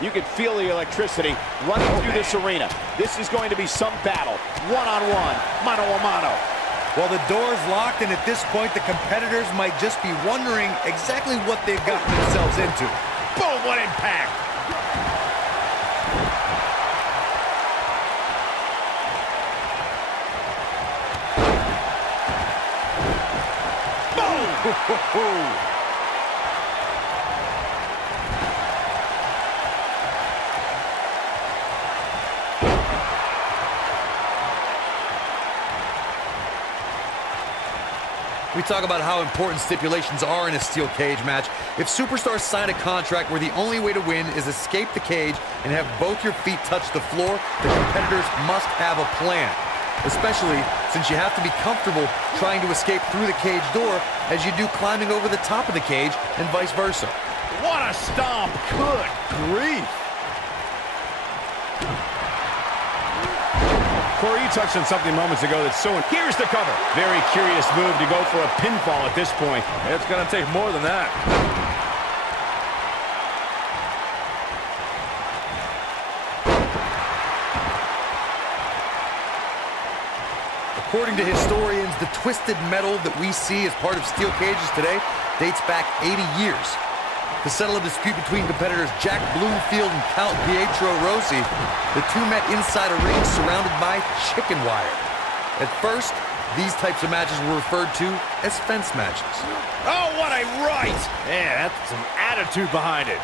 You can feel the electricity running through this arena. This is going to be some battle. One-on-one, mano-a-mano. Well, the door's locked, and at this point, the competitors might just be wondering exactly what they've gotten themselves into. Boom, what impact! Boom! We talk about how important stipulations are in a steel cage match. If superstars sign a contract where the only way to win is escape the cage and have both your feet touch the floor, the competitors must have a plan. Especially since you have to be comfortable trying to escape through the cage door as you do climbing over the top of the cage and vice versa. What a stomp! Good grief! Corey, you touched on something moments ago that's so... Here's the cover. Very curious move to go for a pinfall at this point. It's going to take more than that. According to historians, the twisted metal that we see as part of steel cages today dates back 80 years. To settle a dispute between competitors Jack Bloomfield and Count Pietro Rossi, the two met inside a ring surrounded by chicken wire. At first, these types of matches were referred to as fence matches. Oh, what a right! Man, that's some attitude behind it.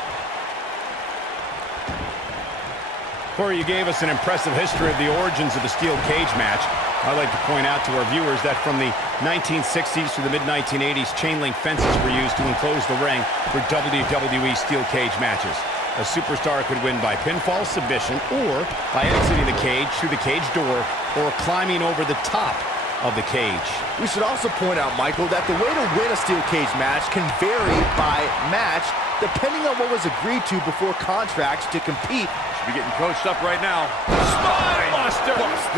Corey, you gave us an impressive history of the origins of the steel cage match. I'd like to point out to our viewers that from the 1960s to the mid-1980s, chain link fences were used to enclose the ring for WWE steel cage matches. A superstar could win by pinfall, submission, or by exiting the cage through the cage door, or climbing over the top of the cage. We should also point out, Michael, that the way to win a steel cage match can vary by match, depending on what was agreed to before contracts to compete. Should be getting coached up right now. Spine buster! This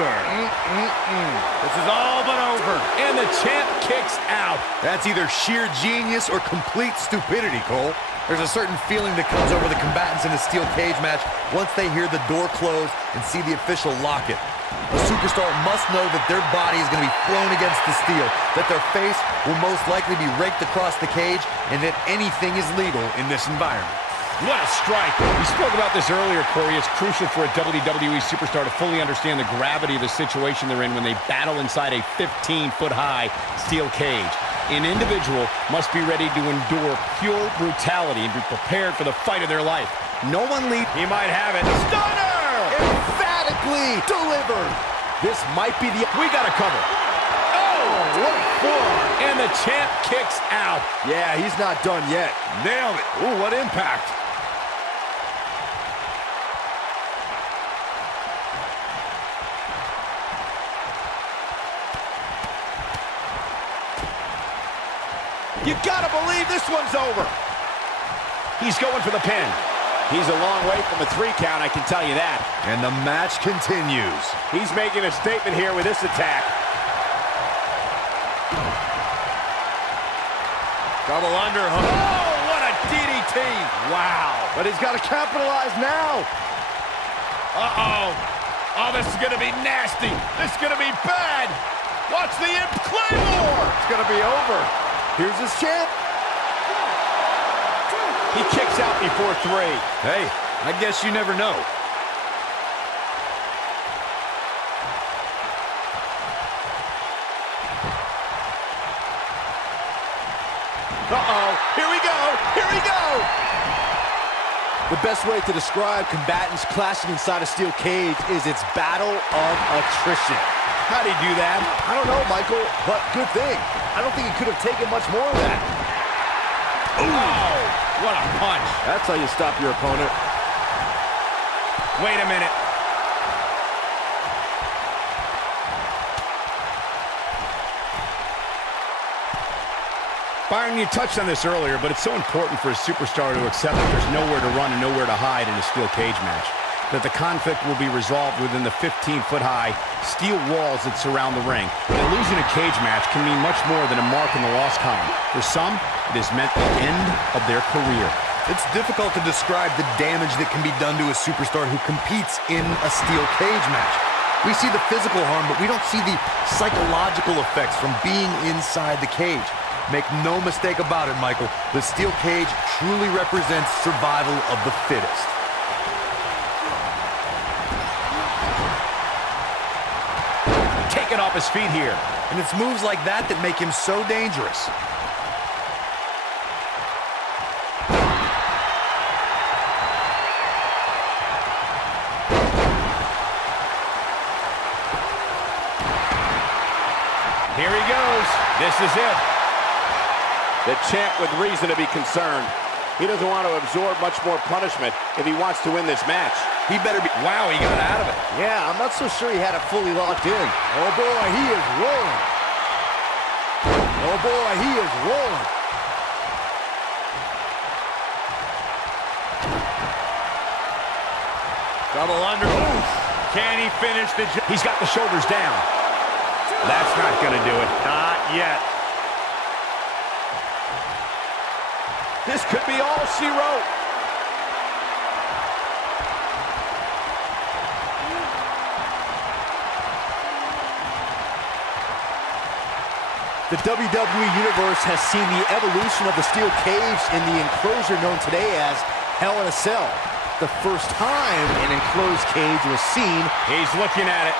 is all but over. And the champ kicks out. That's either sheer genius or complete stupidity, Cole. There's a certain feeling that comes over the combatants in a steel cage match once they hear the door close and see the official lock it. A superstar must know that their body is going to be thrown against the steel, that their face will most likely be raked across the cage, and that anything is legal in this environment. What a strike. We spoke about this earlier, Corey. It's crucial for a WWE superstar to fully understand the gravity of the situation they're in when they battle inside a 15-foot-high steel cage. An individual must be ready to endure pure brutality and be prepared for the fight of their life. No one leaves. He might have it. Stunner! Emphatically delivered. This might be the... We got a cover. Oh, what a forearm. And the champ kicks out. Yeah, he's not done yet. Nailed it. Ooh, what impact. You gotta believe this one's over. He's going for the pin. He's a long way from a 3 count, I can tell you that. And the match continues. He's making a statement here with this attack. Double underhook. Oh, what a DDT. Wow. But he's got to capitalize now. Uh-oh. Oh, this is gonna be nasty. This is gonna be bad. Watch the Claymore. It's going to be over. Here's his champ. He kicks out before 3. Hey, I guess you never know. Uh-oh, here we go, here we go! The best way to describe combatants clashing inside a steel cage is its battle of attrition. How'd he do that? I don't know, Michael, but good thing. I don't think he could have taken much more of that. Oh, what a punch. That's how you stop your opponent. Wait a minute. Byron, you touched on this earlier, but it's so important for a superstar to accept that there's nowhere to run and nowhere to hide in a steel cage match. That the conflict will be resolved within the 15-foot-high steel walls that surround the ring. And losing a cage match can mean much more than a mark in the loss column. For some, it has meant the end of their career. It's difficult to describe the damage that can be done to a superstar who competes in a steel cage match. We see the physical harm, but we don't see the psychological effects from being inside the cage. Make no mistake about it, Michael. The steel cage truly represents survival of the fittest. Taken off his feet here. And it's moves like that that make him so dangerous. Here he goes. This is it. The champ with reason to be concerned. He doesn't want to absorb much more punishment if he wants to win this match. He better be... Wow, he got out of it. Yeah, I'm not so sure he had it fully locked in. Oh boy, he is rolling. Oh boy, he is rolling. Double under. Oof. Can he finish the job? He's got the shoulders down. That's not going to do it. Not yet. This could be all she wrote. The WWE Universe has seen the evolution of the steel cage in the enclosure known today as Hell in a Cell. The first time an enclosed cage was seen. He's looking at it.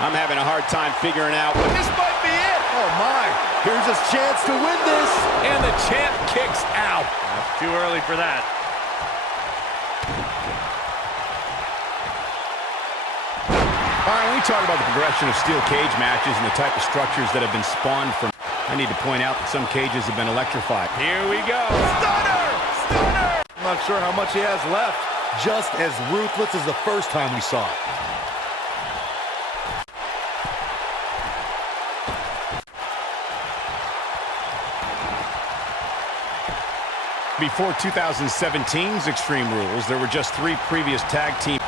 I'm having a hard time figuring out what This might be it. Oh my, here's his chance to win this. And the champ kicks out. That's too early for that. All right, when we talk about the progression of steel cage matches and the type of structures that have been spawned from, I need to point out that some cages have been electrified. Here we go. Stunner! Stunner! I'm not sure how much he has left. Just as ruthless as the first time we saw it. Before 2017's Extreme Rules, there were just 3 previous tag team.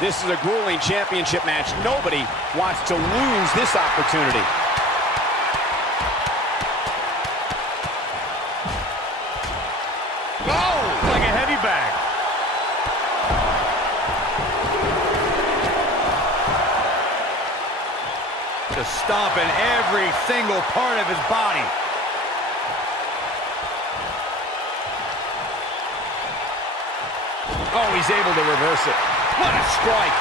This is a grueling championship match. Nobody wants to lose this opportunity. Oh, like a heavy bag. Just stomping every single part of his body. Oh, he's able to reverse it. What a strike.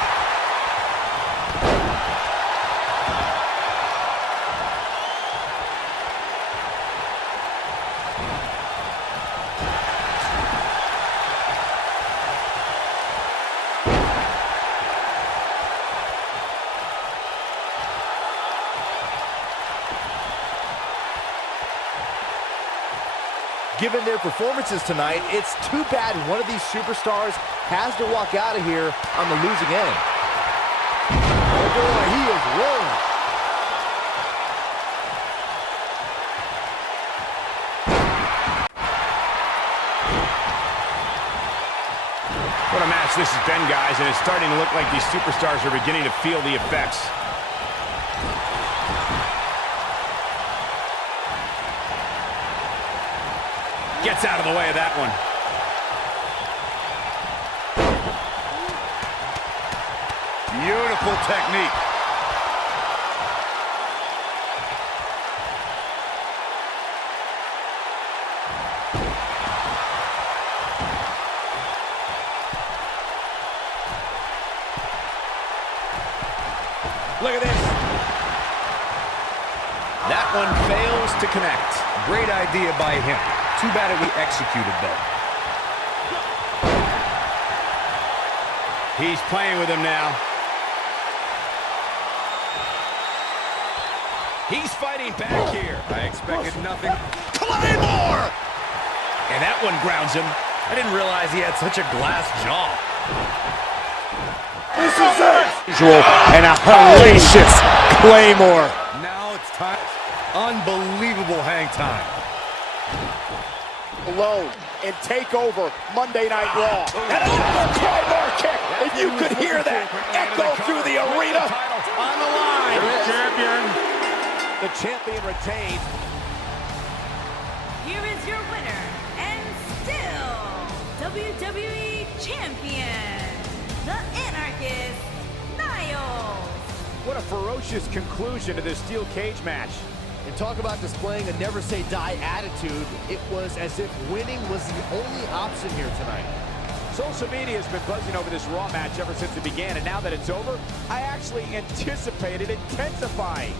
Given their performances tonight, it's too bad one of these superstars has to walk out of here on the losing end. Oh boy, he is rolling. What a match this has been, guys, and it's starting to look like these superstars are beginning to feel the effects. Gets out of the way of that one. Beautiful technique. Look at this. That one fails to connect. Great idea by him. Too bad it we executed, though. He's playing with him now. He's fighting back here. I expected nothing. Claymore! And that one grounds him. I didn't realize he had such a glass jaw. This is it. And a hellacious Claymore. Now it's time. Unbelievable hang time. Alone and take over Monday Night Raw. And a claymore kick, and you could hear that echo through the arena. On the line, champion. The champion retains. Here is your winner, and still WWE Champion, the Anarchist, Neoz. What a ferocious conclusion to this steel cage match. And talk about displaying a never say die attitude. It was as if winning was the only option here tonight. Social media has been buzzing over this Raw match ever since it began, and now that it's over, I actually anticipated intensifying.